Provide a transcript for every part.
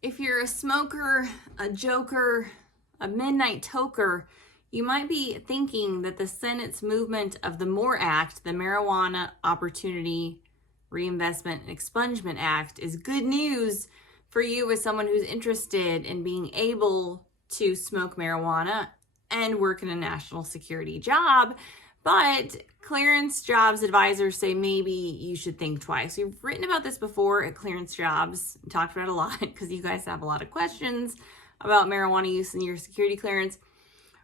If you're a smoker, a joker, a midnight toker, you might be thinking that the Senate's movement of the MORE Act, the Marijuana Opportunity Reinvestment and Expungement Act, is good news for you as someone who's interested in being able to smoke marijuana and work in a national security job. But clearance jobs advisors say maybe you should think twice. We've written about this before at Clearance Jobs, talked about it a lot because you guys have a lot of questions about marijuana use in your security clearance.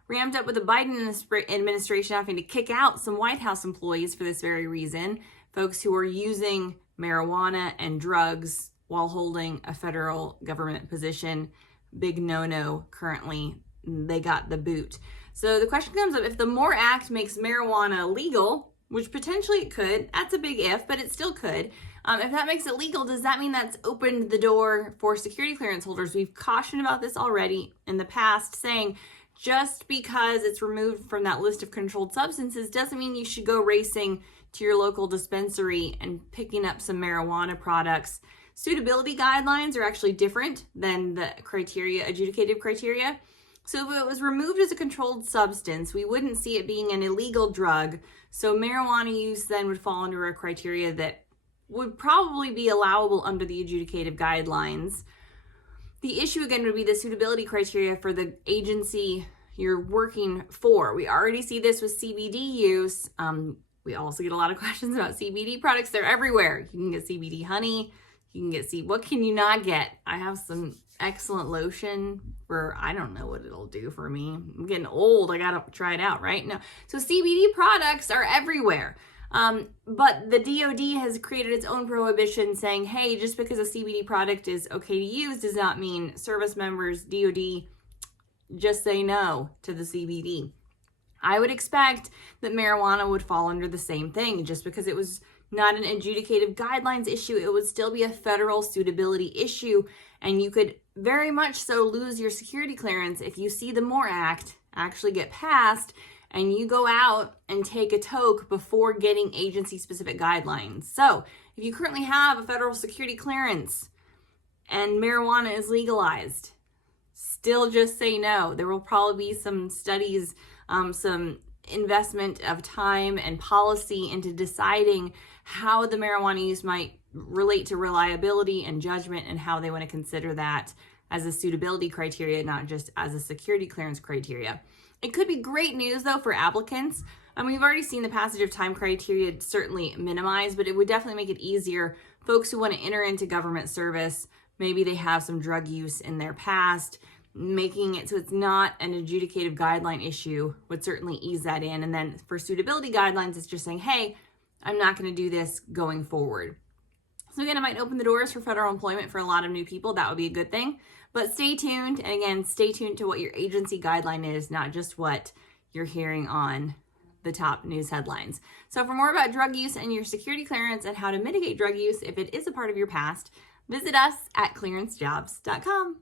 Ramped up with the Biden administration having to kick out some White House employees for this very reason, folks who are using marijuana and drugs while holding a federal government position. Big no-no currently. They got the boot. So the question comes up, if the MORE Act makes marijuana legal, which potentially it could, that's a big if, but it still could. If that makes it legal, does that mean that's opened the door for security clearance holders? We've cautioned about this already in the past, saying just because it's removed from that list of controlled substances doesn't mean you should go racing to your local dispensary and picking up some marijuana products. Suitability guidelines are actually different than the criteria, adjudicative criteria. So if it was removed as a controlled substance, we wouldn't see it being an illegal drug. So marijuana use then would fall under a criteria that would probably be allowable under the adjudicative guidelines. The issue again would be the suitability criteria for the agency you're working for. We already see this with CBD use. We also get a lot of questions about CBD products. They're everywhere. You can get CBD honey. You can get what can you not get? I have some excellent lotion for, I don't know what it'll do for me. I'm getting old. I gotta try it out, right? No. So CBD products are everywhere. But the DOD has created its own prohibition saying, hey, just because a CBD product is okay to use does not mean service members, DOD, just say no to the CBD. I would expect that marijuana would fall under the same thing. Just because it was not an adjudicative guidelines issue, it would still be a federal suitability issue, and you could very much so lose your security clearance if you see the MORE Act actually get passed and you go out and take a toke before getting agency-specific guidelines. So if you currently have a federal security clearance and marijuana is legalized, still just say no. There will probably be some studies, some investment of time and policy into deciding how the marijuana use might relate to reliability and judgment and how they want to consider that as a suitability criteria, not just as a security clearance criteria. It could be great news though for applicants. We've already seen the passage of time criteria certainly minimized, but it would definitely make it easier. Folks who want to enter into government service, maybe they have some drug use in their past, making it so it's not an adjudicative guideline issue would certainly ease that in. And then for suitability guidelines, it's just saying, hey, I'm not going to do this going forward. So again, it might open the doors for federal employment for a lot of new people. That would be a good thing. But stay tuned. And again, stay tuned to what your agency guideline is, not just what you're hearing on the top news headlines. So for more about drug use and your security clearance and how to mitigate drug use if it is a part of your past, visit us at clearancejobs.com.